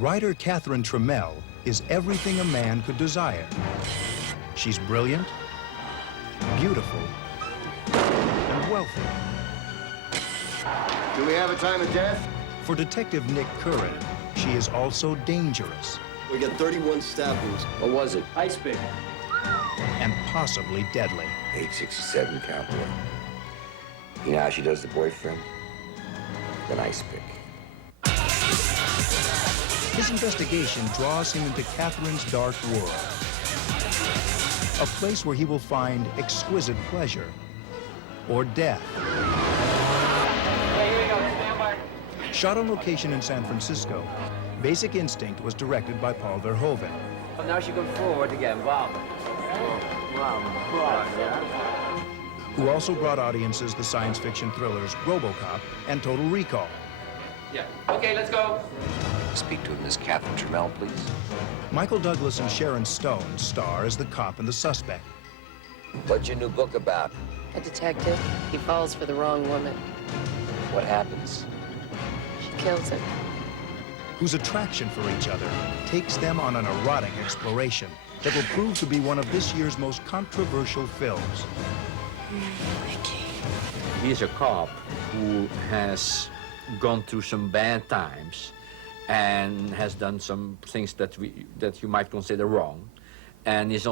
Writer Catherine Trammell is everything a man could desire. She's brilliant, beautiful, and wealthy. Do we have a time of death? For Detective Nick Curran, she is also dangerous. We got 31 stab wounds. What was it? Ice pick. And possibly deadly. 867 cowboy. You know how she does the boyfriend? An ice pick. His investigation draws him into Catherine's dark world. A place where he will find exquisite pleasure or death. Hey, here we go. Stand by. Shot on location in San Francisco, Basic Instinct was directed by Paul Verhoeven. Now she goes forward to get involved. Who also brought audiences the science fiction thrillers RoboCop and Total Recall. Yeah. Okay, let's go. Speak to Miss Catherine Trammell, please. Michael Douglas and Sharon Stone star as the cop and the suspect. What's your new book about? A detective. He falls for the wrong woman. What happens? She kills him. Whose attraction for each other takes them on an erotic exploration that will prove to be one of this year's most controversial films. He's a cop who has gone through some bad times and has done some things that you might consider wrong, and is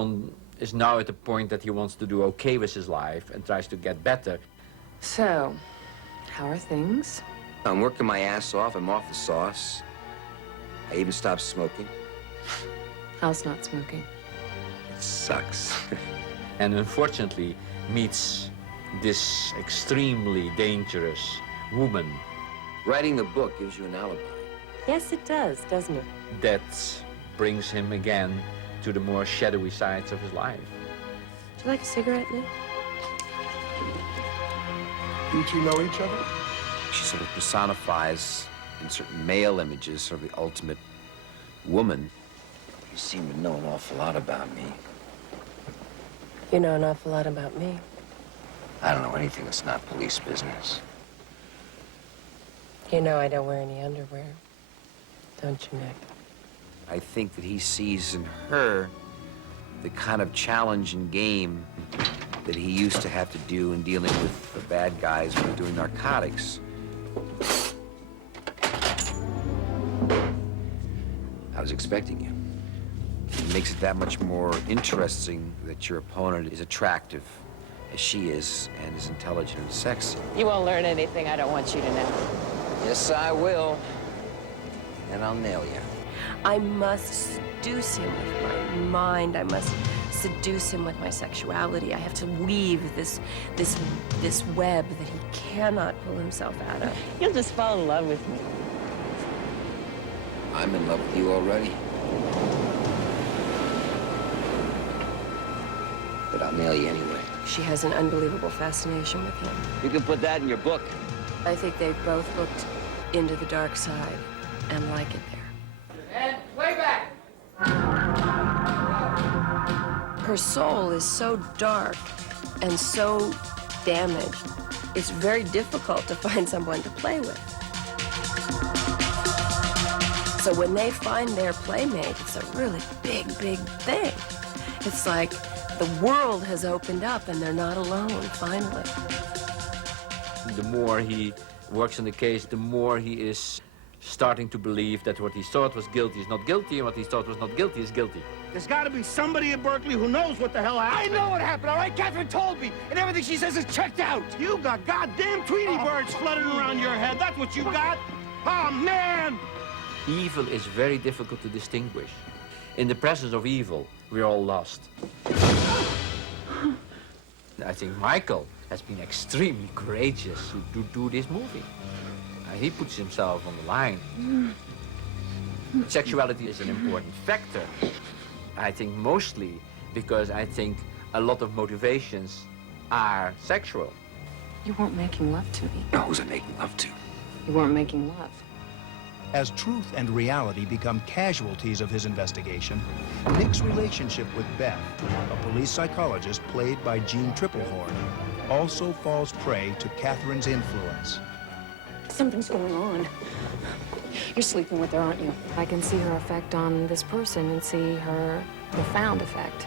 now at the point that he wants to do okay with his life and tries to get better. So, how are things? I'm working my ass off. I'm off the sauce. I even stopped smoking. How's not smoking? It sucks. And unfortunately meets this extremely dangerous woman Writing the book gives you an alibi. Yes, it does, doesn't it? that brings him again to the more shadowy sides of his life. Would you like a cigarette, Nick? You two know each other? She sort of personifies in certain male images sort of the ultimate woman. You seem to know an awful lot about me. You know an awful lot about me. I don't know anything that's not police business. You know I don't wear any underwear. Don't you, Nick? I think that he sees in her the kind of challenge and game that he used to have to do in dealing with the bad guys who were doing narcotics. I was expecting you. It makes it that much more interesting that your opponent is attractive as she is and is intelligent and sexy. You won't learn anything I don't want you to know. Yes, I will. And I'll nail you. I must seduce him with my mind. I must seduce him with my sexuality. I have to weave this web that he cannot pull himself out of. You'll just fall in love with me. I'm in love with you already. But I'll nail you anyway. She has an unbelievable fascination with him. You can put that in your book. I think they've both looked into the dark side and like it there. And playback. Her soul is so dark and so damaged, it's very difficult to find someone to play with. So when they find their playmate, it's a really big, big thing. It's like the world has opened up and they're not alone, finally. The more he works on the case, the more he is starting to believe that what he thought was guilty is not guilty, and what he thought was not guilty is guilty. There's got to be somebody at Berkeley who knows what the hell happened. I know what happened, all right? Catherine told me, and everything she says is checked out. You got goddamn Tweety birds fluttering around your head. That's what you got? Oh, man! Evil is very difficult to distinguish. In the presence of evil, we're all lost. I think Michael has been extremely courageous to do this movie. He puts himself on the line. Sexuality is an important factor. I think mostly because I think a lot of motivations are sexual. You weren't making love to me. No, who's I making love to? You weren't making love. As truth and reality become casualties of his investigation, Nick's relationship with Beth, a police psychologist played by Jean Triplehorn, also falls prey to Catherine's influence. Something's going on. You're sleeping with her, aren't you? I can see her effect on this person and see her profound effect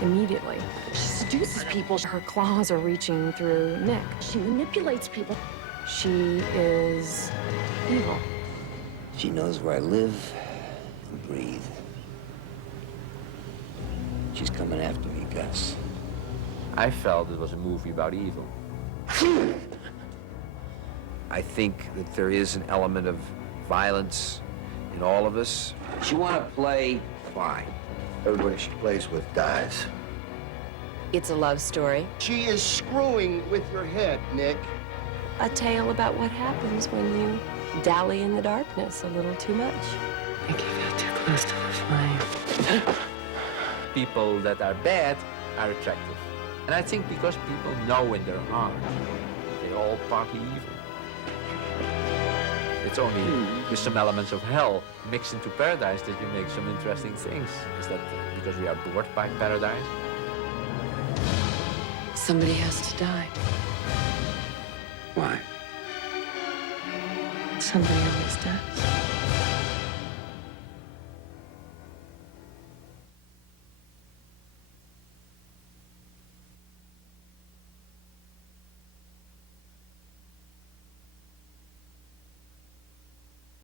immediately. She seduces people. Her claws are reaching through Nick. She manipulates people. She is evil. She knows where I live and breathe. She's coming after me, Gus. I felt it was a movie about evil. I think that there is an element of violence in all of us. You want to play, fine. Everybody she plays with dies. It's a love story. She is screwing with your head, Nick. A tale about what happens when you dally in the darkness a little too much. I think you got too close to the flame. People that are bad are attractive. And I think because people know in their heart they're all partly evil. It's only with some elements of hell mixed into paradise that you make some interesting things. Is that because we are bored by paradise? Somebody has to die. Why? Somebody always does.